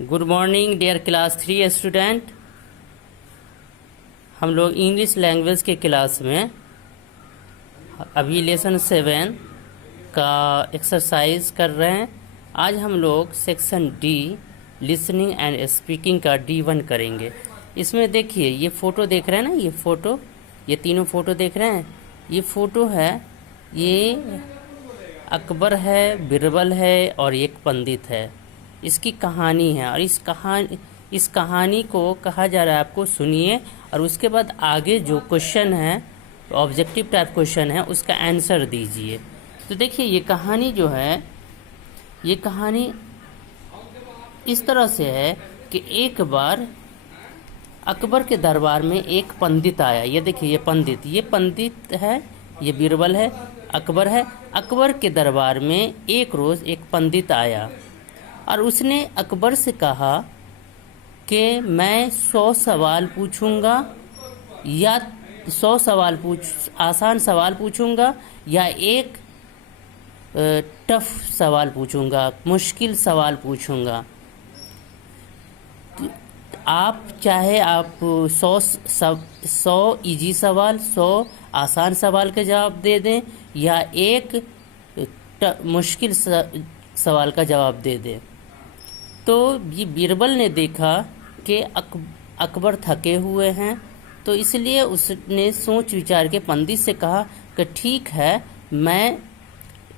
Good morning dear class 3 student. हम लोग English language के क्लास में अभी लेसन 7 का एक्सरसाइज कर रहे हैं। आज हम लोग section D listening and speaking का D1 करेंगे। इसमें देखिए ये फ़ोटो देख रहे हैं ना, ये तीनों फ़ोटो देख रहे हैं। ये फ़ोटो है, ये अकबर है, बिरबल है और एक पंडित है। इसकी कहानी है और इस कहानी को कहा जा रहा है, आपको सुनिए और उसके बाद आगे जो क्वेश्चन है, ऑब्जेक्टिव टाइप क्वेश्चन है, उसका आंसर दीजिए। तो देखिए ये कहानी जो है, ये कहानी इस तरह से है कि एक बार अकबर के दरबार में एक पंडित आया। ये देखिए ये पंडित है, ये बिरबल है, अकबर है। अकबर के दरबार में एक रोज़ एक पंडित आया और उसने अकबर से कहा कि मैं 100 सवाल पूछूंगा, या 100 सवाल आसान सवाल पूछूंगा या एक टफ सवाल पूछूंगा, मुश्किल सवाल पूछूंगा। आप चाहे आप 100 इजी सवाल, 100 आसान सवाल के जवाब दे दें या एक मुश्किल सवाल का जवाब दे दें। तो ये बिरबल ने देखा कि अकबर थके हुए हैं, तो इसलिए उसने सोच विचार के पंडित से कहा कि ठीक है, मैं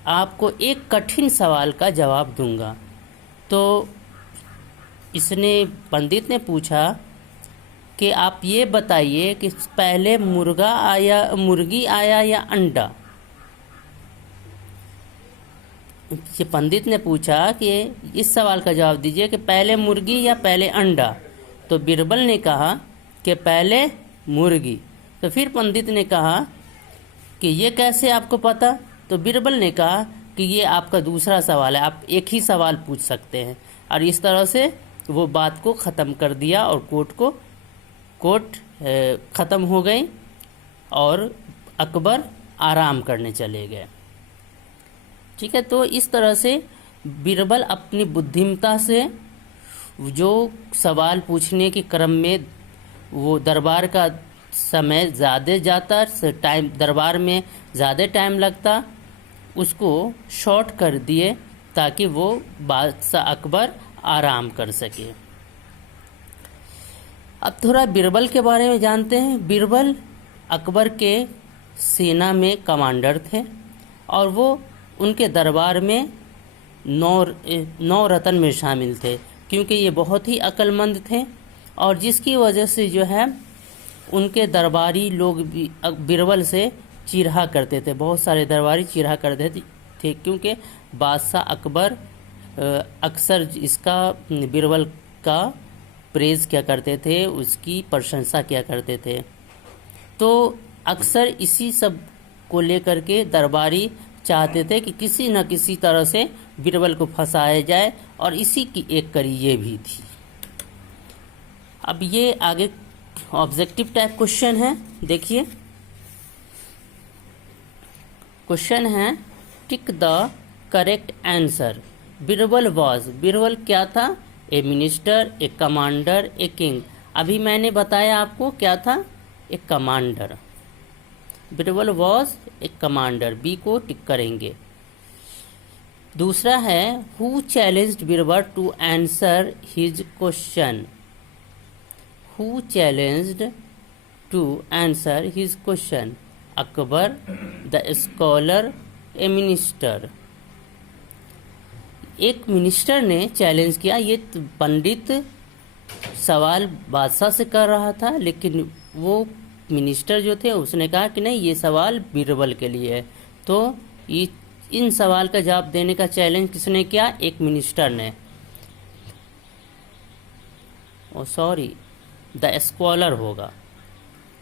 आपको एक कठिन सवाल का जवाब दूंगा। तो पंडित ने पूछा कि आप ये बताइए कि पहले मुर्गी आया या अंडा। ये पंडित ने पूछा कि इस सवाल का जवाब दीजिए कि पहले मुर्गी या पहले अंडा। तो बिरबल ने कहा कि पहले मुर्गी। तो फिर पंडित ने कहा कि ये कैसे आपको पता। तो बिरबल ने कहा कि ये आपका दूसरा सवाल है, आप एक ही सवाल पूछ सकते हैं। और इस तरह से वो बात को ख़त्म कर दिया और कोर्ट ख़त्म हो गई और अकबर आराम करने चले गए। ठीक है, तो इस तरह से बिरबल अपनी बुद्धिमत्ता से जो सवाल पूछने के क्रम में वो दरबार का समय ज़्यादा जाता, दरबार में ज़्यादा टाइम लगता, उसको शॉर्ट कर दिए ताकि वो बादशाह अकबर आराम कर सके। अब थोड़ा बिरबल के बारे में जानते हैं। बिरबल अकबर के सेना में कमांडर थे और वो उनके दरबार में 9 रत्न में शामिल थे, क्योंकि ये बहुत ही अक्लमंद थे और जिसकी वजह से जो है उनके दरबारी लोग भी बिरबल से चिढ़ा करते थे। बहुत सारे दरबारी चिढ़ा करते थे क्योंकि बादशाह अकबर अक्सर इसका बिरबल का प्रेज़ क्या करते थे, उसकी प्रशंसा किया करते थे। तो अक्सर इसी सब को लेकर के दरबारी चाहते थे कि किसी न किसी तरह से बिरबल को फंसाया जाए, और इसी की एक कड़ी ये भी थी। अब ये आगे ऑब्जेक्टिव टाइप क्वेश्चन है। देखिए क्वेश्चन है, tick the correct answer. Birbal क्या था? A minister, a commander, a king. अभी मैंने बताया आपको क्या था, एक commander. Birbal was a commander, B को टिक करेंगे। दूसरा है, who challenged Birbal to answer his question. Who challenged to answer his question? Akbar, the scholar, a minister. एक मिनिस्टर ने चैलेंज किया। ये पंडित सवाल बादशाह से कर रहा था, लेकिन वो मिनिस्टर जो थे उसने कहा कि नहीं, ये सवाल बिरबल के लिए है। तो इन सवाल का जवाब देने का चैलेंज किसने किया? एक मिनिस्टर ने। द स्कॉलर होगा।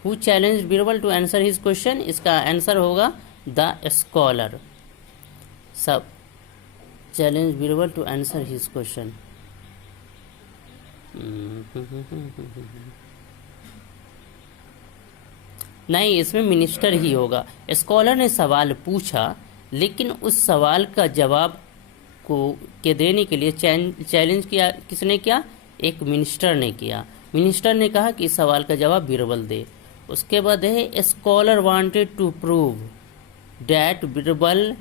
Who challenge Birbal to answer his question, इसका आंसर होगा द स्कॉलर। सब challenge Birbal to answer his question. नहीं, इसमें मिनिस्टर ही होगा। स्कॉलर ने सवाल पूछा, लेकिन उस सवाल का जवाब के देने के लिए चैलेंज किया। किसने किया? एक मिनिस्टर ने किया। मिनिस्टर ने कहा कि इस सवाल का जवाब बीरबल दे। उसके बाद है scholar wanted to prove that Birbal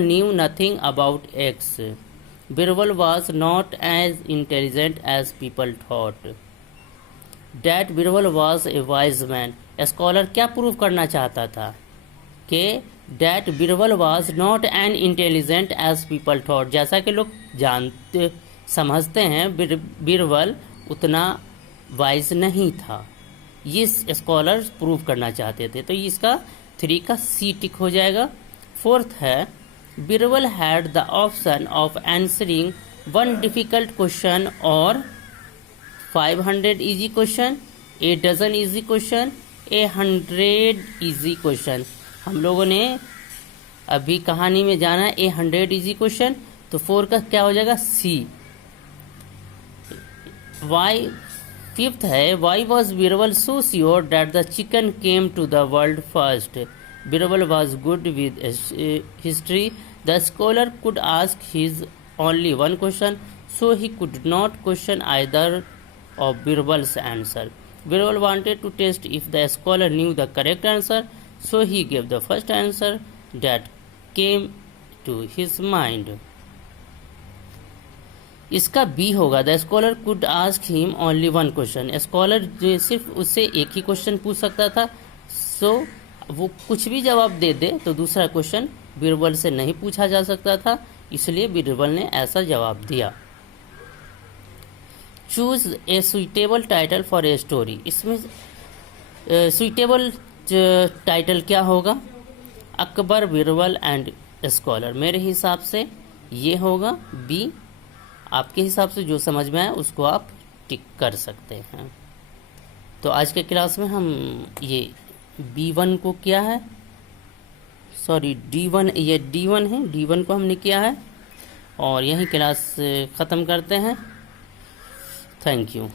knew nothing about X. Birbal was not as intelligent as people thought. That Birbal was a wise man. Scholar क्या प्रूव करना चाहता था? कि that Birbal was not an intelligent as people thought. जैसा कि लोग जानते समझते हैं बीरबल उतना वाइज नहीं था। ये स्कॉलर प्रूव करना चाहते थे। तो इसका 3 का सी टिक हो जाएगा। फोर्थ है Birbal had the option of answering 1 difficult question or 500 easy question, a dozen easy question, 100 easy question। हम लोगों ने अभी कहानी में जाना है 100 easy question, तो 4 का क्या हो जाएगा? सी। वाई फिफ्थ है why was Birbal so sure that the chicken came to the world first? Birbal was good with history. The scholar could ask his only one question, so he could not question either of Birbal's answer. Birbal wanted to test if the scholar knew the correct answer, so he gave the first answer that came to his mind. इसका B होगा the scholar could ask him only 1 question. Scholar जो सिर्फ उससे एक ही question पूछ सकता था, सो वो कुछ भी जवाब दे दे तो दूसरा क्वेश्चन बीरबल से नहीं पूछा जा सकता था, इसलिए बीरबल ने ऐसा जवाब दिया। Choose a suitable title for a story. इसमें सुइटेबल टाइटल क्या होगा? Akbar, Birbal and scholar. मेरे हिसाब से ये होगा बी। आपके हिसाब से जो समझ में आए उसको आप टिक कर सकते हैं। तो आज के क्लास में हम ये B1 को किया है, सॉरी D1, ये D1 है, D1 को हमने किया है और यही क्लास ख़त्म करते हैं। Thank you.